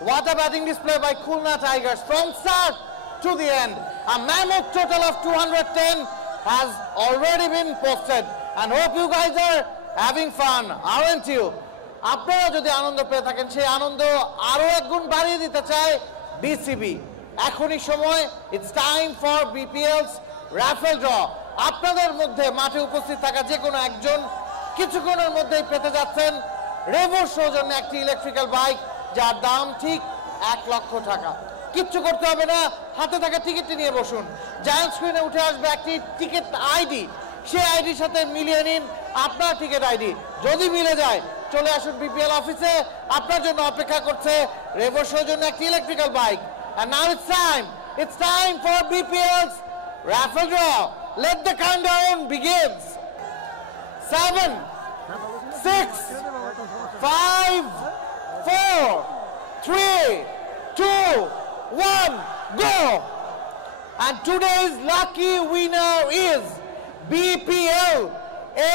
What a batting display by Khulna Tigers from start to the end. A mammoth total of 210 has already been posted, and hope you guys are having fun, aren't you? আপনারা যদি আনন্দ পেয়ে থাকেন সেই আনন্দ আরো এক গুণ বাড়িয়ে দিতে চায় বিসিবি। এখনই সময়, it's time for BPL's raffle draw. আপনাদের মধ্যে মাঠে উপস্থিত থাকা যে কোনো একজন কিছুক্ষণের মধ্যেই পেতে যাচ্ছেন রেভোর সৌজন্যে একটি ইলেকট্রিক্যাল বাইক, যার দাম ঠিক 1 লক্ষ টাকা। কিচ্ছু করতে হবে না, হাতে থাকা টিকিটটি নিয়ে বসুন। জায়ান্ট স্ক্রিনে উঠে আসবে একটি টিকিট আইডি, সেই আইডির সাথে মিলিয়ে নিন আপনার টিকিট আইডি। যদি মিলে যায় চলে আসুন বিপিএল অফিসে, আপনার জন্য অপেক্ষা করছে রেভোর সৌজন্যে একটি electrical bike. And now it's time for BPL's raffle draw. Let the countdown begins. 7, 6, 5, 4, 3, 2, 1, go! And today's lucky winner is BPL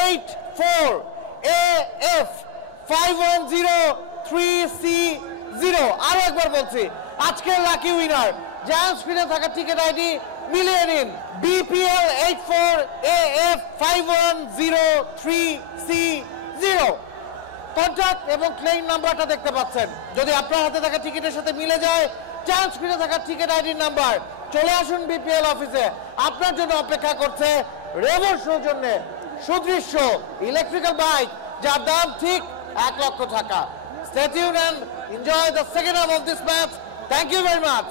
84AF 5103C0. আরো একবার বলছি, আজকের লাকি উইনার জায়ান্ট স্ক্রিনে থাকা টিকিট আইডি মিলিয়ে নিন BPL 84AF 5103C0। কন্ট্যাক্ট এবং claim নাম্বারটা দেখতে পাচ্ছেন। যদি আপনার হাতে থাকা টিকিটের সাথে মিলে যায় জায়ান্ট স্ক্রিনে থাকা টিকিট আইডির নাম্বার, চলে আসুন বিপিএল অফিসে। আপনার জন্য অপেক্ষা করছে রেভোর সৌজন্যে সুদৃশ্য ইলেকট্রিক্যাল বাইক, যার দাম ঠিক 1 লক্ষ টাকা। Stay tuned and enjoy the second half of this match. Thank you very much.